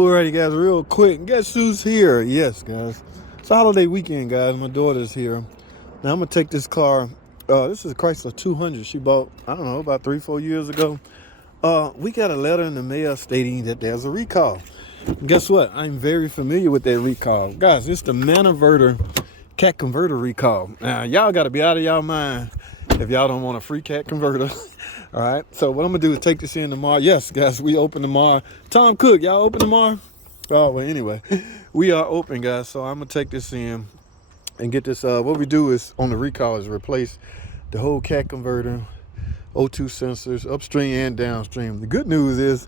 Alrighty, guys, real quick. Guess who's here? Yes, guys. It's a holiday weekend, guys. My daughter's here. Now, I'm going to take this car. This is a Chrysler 200 she bought, I don't know, about 3-4 years ago. We got a letter in the mail stating that there's a recall. And guess what? I'm very familiar with that recall. Guys, it's the Manoverter cat converter recall. Now, y'all got to be out of y'all mind if y'all don't want a free cat converter. All right, so what I'm gonna do is take this in tomorrow. Yes, guys, we open tomorrow. Tom Cook, y'all open tomorrow? Oh, well, anyway, we are open, guys. So I'm gonna take this in and get this. What we do is on the recall is replace the whole cat converter, O2 sensors, upstream and downstream. The good news is,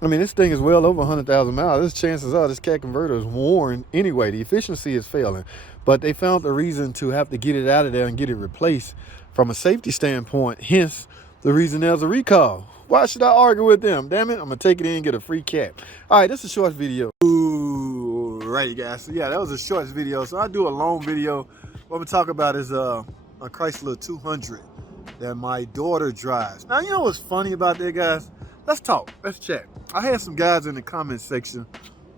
I mean, this thing is well over 100,000 miles. There's chances are this cat converter is worn anyway. The efficiency is failing, but they found the reason to have to get it out of there and get it replaced from a safety standpoint. Hence, the reason there's a recall. Why should I argue with them? Damn it, I'm gonna take it in and get a free cat. All right, this is a short video. Ooh, right, guys. So yeah, that was a short video. So I do a long video. What I'm gonna talk about is a Chrysler 200 that my daughter drives. Now, you know what's funny about that, guys? Let's talk, let's chat. I had some guys in the comment section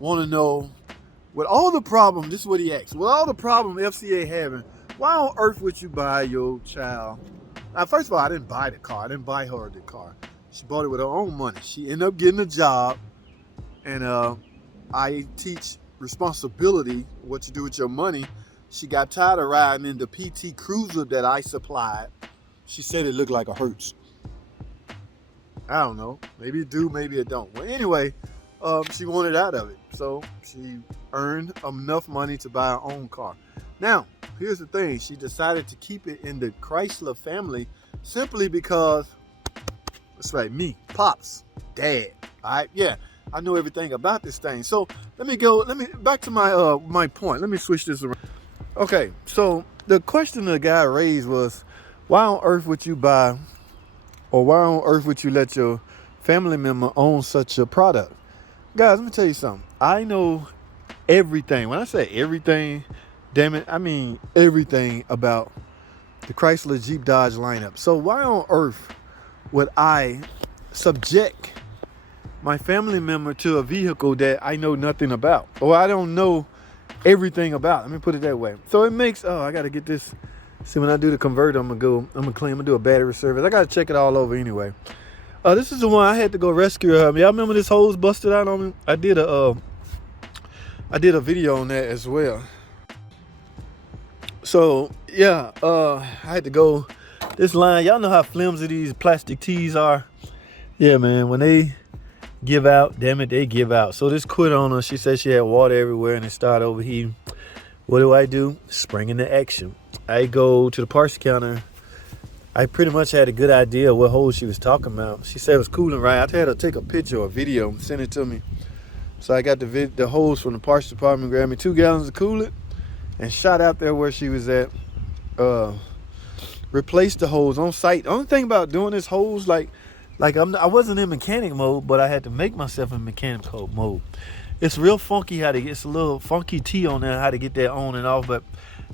want to know, with all the problem, this is what he asked, with all the problem FCA having, why on earth would you buy your child? Now, first of all, I didn't buy the car. I didn't buy her the car. She bought it with her own money. She ended up getting a job, and I teach responsibility, what you do with your money. She got tired of riding in the PT Cruiser that I supplied. She said it looked like a Hertz. I don't know. Maybe it do, maybe it don't. Well, anyway, she wanted out of it. So she earned enough money to buy her own car. Now, here's the thing. She decided to keep it in the Chrysler family simply because, that's right, me, Pops, Dad. All right, yeah, I know everything about this thing. So back to my my point. Let me switch this around. Okay, so the question the guy raised was, why on earth would you buy, or why on earth would you let your family member own such a product? Guys, let me tell you something. I know everything. When I say everything, damn it, I mean everything about the Chrysler Jeep Dodge lineup. So why on earth would I subject my family member to a vehicle that I know nothing about, or I don't know everything about? Let me put it that way. So it makes, I got to get this. See, when I do the converter, I'm gonna do a battery service. I gotta check it all over anyway. This is the one I had to go rescue her. Y'all remember this hose busted out on me? I did a video on that as well. So yeah, I had to go this line. Y'all know how flimsy these plastic tees are. Yeah, man, when they give out, damn it, they give out. So this quit on her. She said she had water everywhere and it started overheating. What do? Spring into action. I go to the parts counter. I pretty much had a good idea of what hose she was talking about. She said it was cooling right. I had her take a picture or a video and send it to me. So I got the hose from the parts department, grabbed me 2 gallons of coolant, and shot out there where she was at. Replaced the hose on site. The only thing about doing this hose, I wasn't in mechanic mode, but I had to make myself in mechanic mode. It's real funky it's a little funky T on there how to get that on and off, but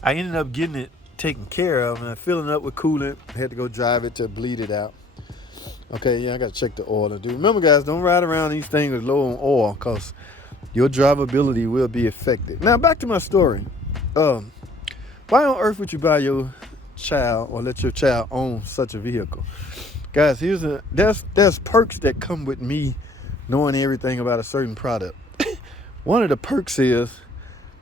I ended up getting it taken care of and filling it up with coolant. I had to go drive it to bleed it out. Okay, yeah, I gotta check the oil and do. Remember, guys, don't ride around these things with low on oil, because your drivability will be affected. Now back to my story. Why on earth would you buy your child or let your child own such a vehicle? Guys, there's perks that come with me knowing everything about a certain product. One of the perks is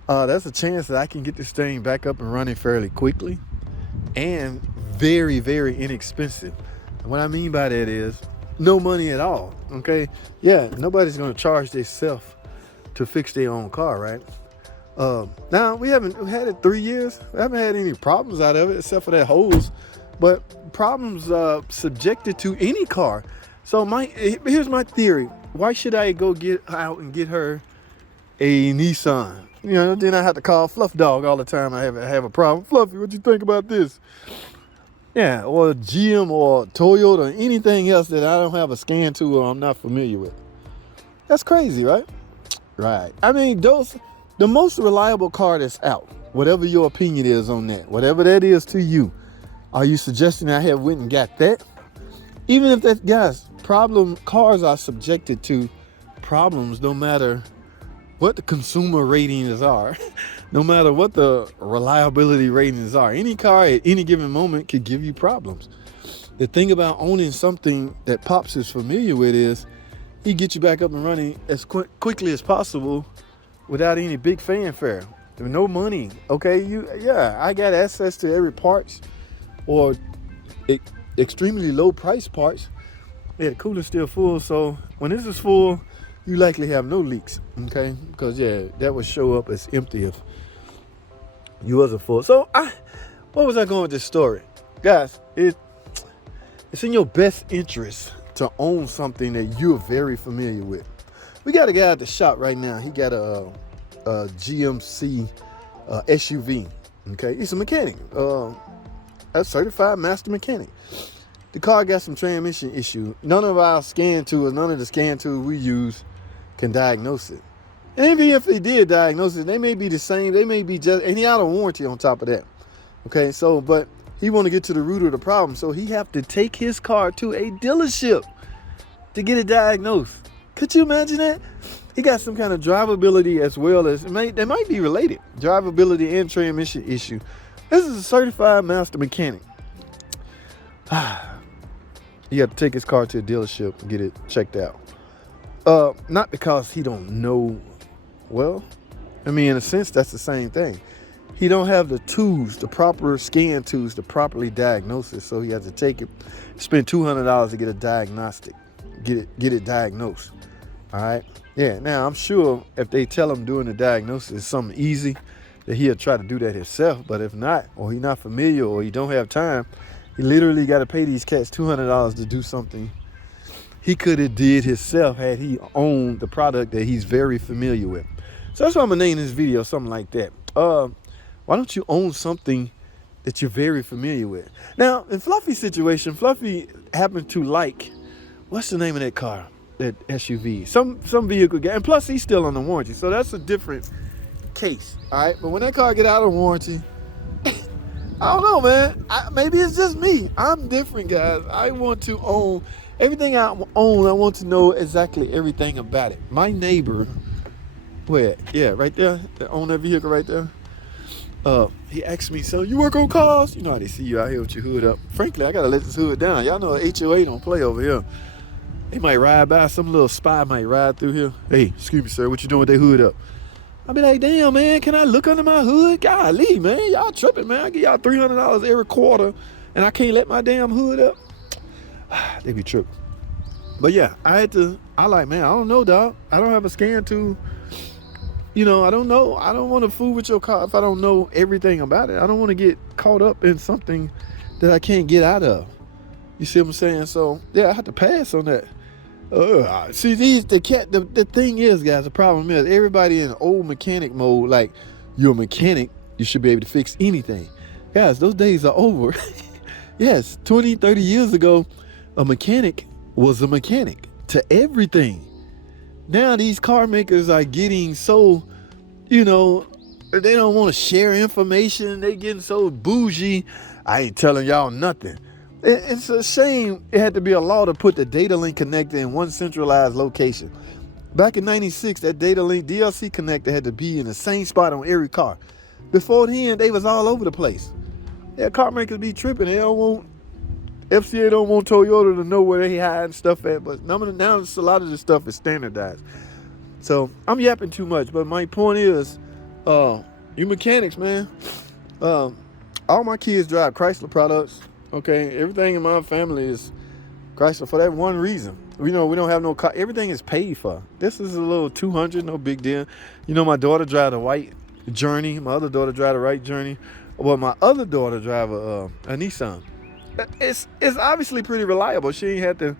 that's a chance that I can get this thing back up and running fairly quickly and very, very inexpensive. And what I mean by that is no money at all, okay? Yeah, nobody's going to charge themselves to fix their own car, right? Now, we haven't had it 3 years. We haven't had any problems out of it except for that hose. But problems subjected to any car. So here's my theory. Why should I go get out and get her a Nissan? You know, then I have to call Fluff Dog all the time. I have a problem. Fluffy, what you think about this? Yeah, or GM or Toyota or anything else that I don't have a scan to or I'm not familiar with. That's crazy, right? Right. I mean, the most reliable car that's out, whatever your opinion is on that, whatever that is to you, are you suggesting I have went and got that? Even if that, guys, cars are subjected to problems no matter what the consumer ratings are, no matter what the reliability ratings are. Any car at any given moment could give you problems. The thing about owning something that Pops is familiar with is he get you back up and running as quickly as possible without any big fanfare. No money. Okay, I got access to every parts or extremely low price parts. Yeah, the cooler's still full, so when this is full, you likely have no leaks, okay? Because that would show up as empty if you wasn't full. So what was I going with this story? Guys, it's in your best interest to own something that you're very familiar with. We got a guy at the shop right now. He got a GMC SUV, okay? He's a mechanic, a certified master mechanic. The car got some transmission issue. None of the scan tools we use can diagnose it. And even if they did diagnose it, they may be the same. They may be just, and he out of warranty on top of that. Okay, so, but he want to get to the root of the problem. So he have to take his car to a dealership to get it diagnosed. Could you imagine that? He got some kind of drivability as well as, they might be related. Drivability and transmission issue. This is a certified master mechanic. He had to take his car to a dealership and get it checked out. Not because he don't know. Well, I mean, in a sense, that's the same thing. He don't have the tools, the proper scan tools to properly diagnose it. So he has to take it, spend $200 to get a diagnostic, get it diagnosed. All right. Yeah. Now I'm sure if they tell him doing the diagnosis is something easy, that he'll try to do that himself. But if not, or he's not familiar, or he don't have time, he literally got to pay these cats $200 to do something he could have did himself had he owned the product that he's very familiar with. So that's why I'm gonna name this video something like that. Why don't you own something that you're very familiar with? Now, in Fluffy's situation, Fluffy happened to like, what's the name of that car, that SUV? Some vehicle, and plus he's still on the warranty, so that's a different case. All right, but when that car get out of warranty, I don't know, man. Maybe it's just me. I'm different, guys. I want to own everything I own. I want to know exactly everything about it. My neighbor, where? Yeah, right there. That own that vehicle right there. He asked me, so you work on cars? You know how they see you out here with your hood up. Frankly, I gotta let this hood down. Y'all know HOA don't play over here. They might ride by. Some little spy might ride through here. Hey, excuse me, sir. What you doing with that hood up? I be like, damn, man, can I look under my hood? Golly, man, y'all tripping, man. I give y'all $300 every quarter, and I can't let my damn hood up. They be tripping. But yeah, I like, man, I don't know, dog. I don't have a scan tool. You know, I don't know. I don't want to fool with your car if I don't know everything about it. I don't want to get caught up in something that I can't get out of. You see what I'm saying? So yeah, I have to pass on that. See, the thing is, guys, the problem is everybody in old mechanic mode, like you're a mechanic, you should be able to fix anything. Guys, those days are over. Yes, 20, 30 years ago, a mechanic was a mechanic to everything. Now these car makers are getting so, they don't want to share information. They getting so bougie. I ain't telling y'all nothing. It's a shame it had to be a law to put the data link connector in one centralized location. Back in 96, that data link DLC connector had to be in the same spot on every car. Before then, they was all over the place. Yeah, car makers be tripping. FCA don't want Toyota to know where they hide stuff at, but now a lot of this stuff is standardized. So I'm yapping too much, but my point is, you mechanics, man, all my kids drive Chrysler products. Okay, everything in my family is Chrysler for that one reason. We don't have no car. Everything is paid for. This is a little 200, no big deal. My daughter drive a white Journey. My other daughter drive a white Journey. Well, my other daughter drive a Nissan. It's obviously pretty reliable. She ain't had to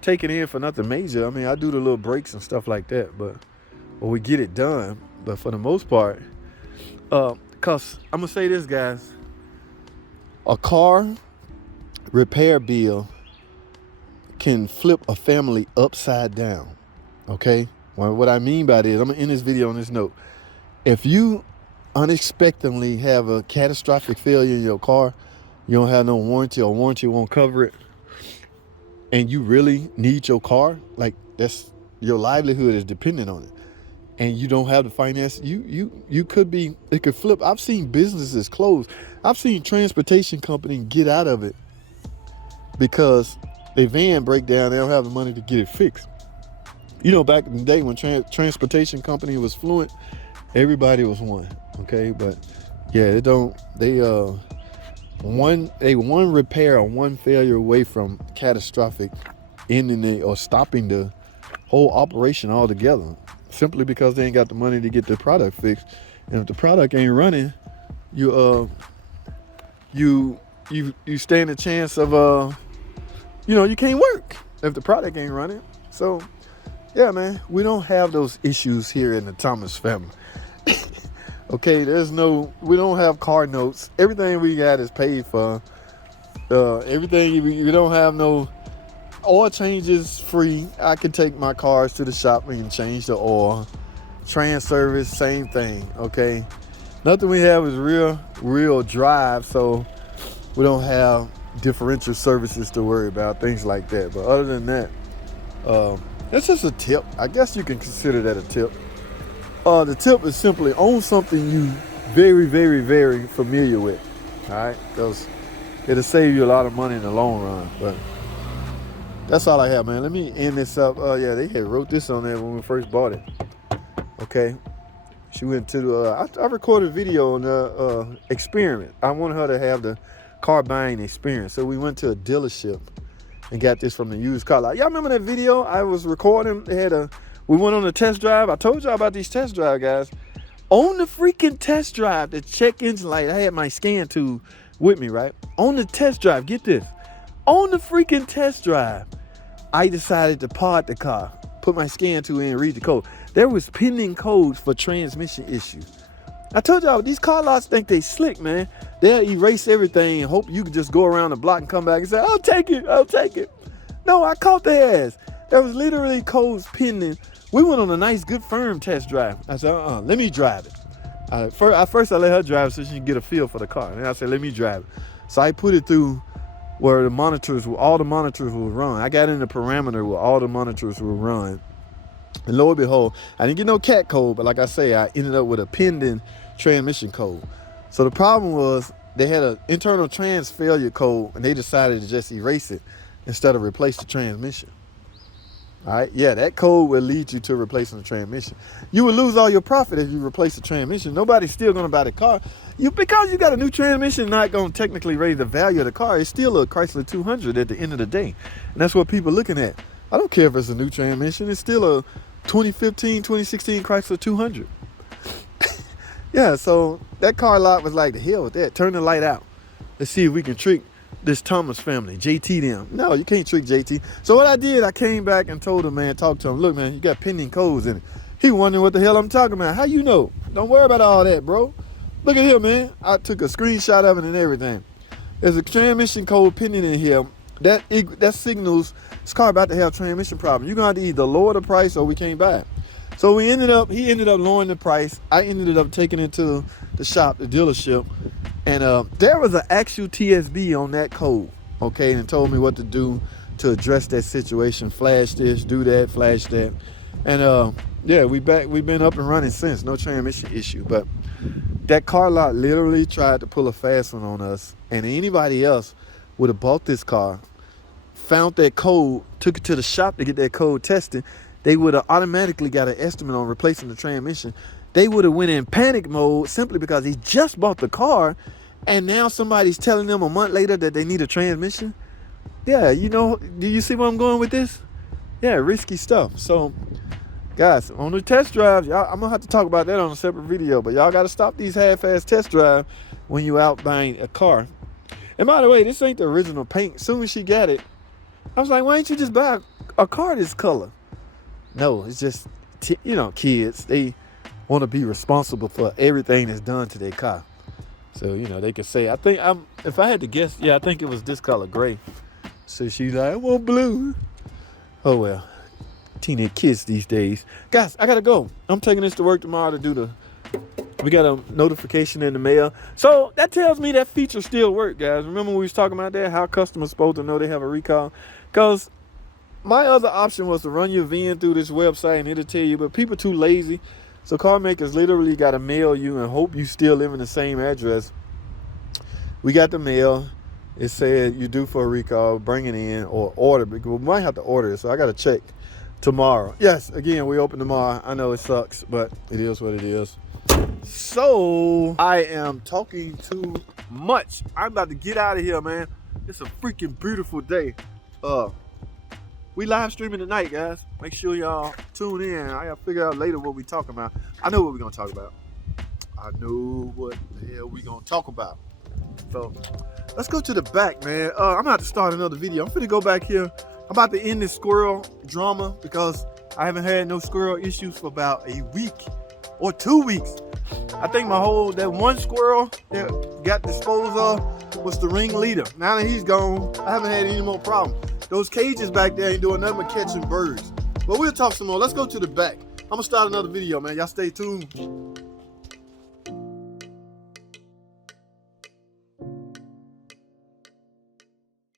take it in for nothing major. I mean, I do the little brakes and stuff like that, but we get it done. But for the most part, because I'm gonna say this, guys, a car repair bill can flip a family upside down. Okay, well, what I mean by this, I'm gonna end this video on this note. If you unexpectedly have a catastrophic failure in your car, you don't have no warranty, or warranty won't cover it, and you really need your car, like that's your livelihood is dependent on it, and you don't have the finance, you could be, it could flip. I've seen businesses close. I've seen transportation companies get out of it because their van break down, they don't have the money to get it fixed. You know, back in the day when transportation company was fluent, everybody was one. Okay, but yeah, one repair or one failure away from catastrophic ending it or stopping the whole operation altogether, simply because they ain't got the money to get the product fixed. And if the product ain't running, you stand a chance of you can't work if the product ain't running. So yeah, man, we don't have those issues here in the Thomas family. Okay, we don't have car notes. Everything we got is paid for. Everything, we don't have no oil changes free. I can take my cars to the shop and change the oil. Trans service, same thing, okay? Nothing we have is real drive, so we don't have differential services to worry about, things like that. But other than that, that's just a tip. I guess you can consider that a tip. The tip is simply own something you very, very, very familiar with, all right? Because it'll save you a lot of money in the long run. But that's all I have, man. Let me end this up. Yeah, they had wrote this on there when we first bought it. Okay. She went to the, I recorded a video on the experiment. I wanted her to have the car buying experience. So we went to a dealership and got this from the used car lot. Y'all remember that video I was recording? We went on a test drive. I told y'all about these test drive, guys. On the freaking test drive, the check engine light, I had my scan tool with me, right? On the test drive, get this. On the freaking test drive, I decided to part the car, put my scan tool in and read the code. There was pending codes for transmission issues. I told y'all, these car lots think they slick, man. They'll erase everything and hope you can just go around the block and come back and say, I'll take it. No, I caught their ass. There was literally codes pending. We went on a nice, good, firm test drive. I said, let me drive it. First I let her drive so she can get a feel for the car. And I said, let me drive it. So I put it through where all the monitors will run. I got in the parameter where all the monitors will run. And lo and behold, I didn't get no cat code, but like I say, I ended up with a pending transmission code. So the problem was they had an internal trans failure code, and they decided to just erase it instead of replace the transmission. All right, yeah, that code will lead you to replacing the transmission. You will lose all your profit if you replace the transmission. Nobody's still going to buy the car. Because you got a new transmission, not going to technically raise the value of the car. It's still a Chrysler 200 at the end of the day. And that's what people are looking at. I don't care if it's a new transmission. It's still a 2015, 2016 Chrysler 200. Yeah, so that car lot was like, the hell with that. Turn the light out. Let's see if we can trick this Thomas family, JT them. No, you can't trick JT. So what I did, I came back and told him, man, talked to him, look, man, you got pending codes in it. He wondering what the hell I'm talking about. How you know? Don't worry about all that, bro. Look at here, man. I took a screenshot of it and everything. There's a transmission code pending in here. That signals this car about to have a transmission problem. You're going to have to either lower the price or we can't buy it. So he ended up lowering the price. I ended up taking it to the shop, the dealership. And there was an actual TSB on that code, okay, and told me what to do to address that situation. Flash this, do that, flash that. And yeah, we've been up and running since. No transmission issue. But that car lot literally tried to pull a fast one on us. And anybody else would have bought this car, found that code, took it to the shop to get that code tested. They would have automatically got an estimate on replacing the transmission. They would have went in panic mode simply because he just bought the car and now somebody's telling them a month later that they need a transmission. Yeah, do you see where I'm going with this? Yeah, risky stuff. So, guys, on the test drives, I'm going to have to talk about that on a separate video, but y'all got to stop these half-ass test drives when you out buying a car. And by the way, this ain't the original paint. As soon as she got it, I was like, why ain't you just buy a car this color? No, it's just, kids, they want to be responsible for everything that's done to their car. So, they could say, if I had to guess, I think it was this color, gray. So she's like, I want blue. Oh, well, teenage kids these days. Guys, I got to go. I'm taking this to work tomorrow to we got a notification in the mail. So that tells me that feature still works, guys. Remember we was talking about that, how customers supposed to know they have a recall? Because my other option was to run your VIN through this website and it'll tell you, but people too lazy. So car makers literally got to mail you and hope you still live in the same address. We got the mail. It said you due for a recall, bring it in or order, because we might have to order it. So I got to check tomorrow. Yes, again, we open tomorrow. I know it sucks, but it is what it is. So I am talking too much. I'm about to get out of here, man. It's a freaking beautiful day. We live streaming tonight, guys. Make sure y'all tune in. I gotta figure out later what we talking about. I know what we're gonna talk about. I know what the hell we gonna talk about. So let's go to the back, man. I'm gonna have to start another video. I'm finna go back here. I'm about to end this squirrel drama because I haven't had no squirrel issues for about a week or 2 weeks. I think that one squirrel that got disposed of was the ringleader. Now that he's gone, I haven't had any more problems. Those cages back there ain't doing nothing but catching birds. But we'll talk some more. Let's go to the back. I'm gonna start another video, man. Y'all stay tuned.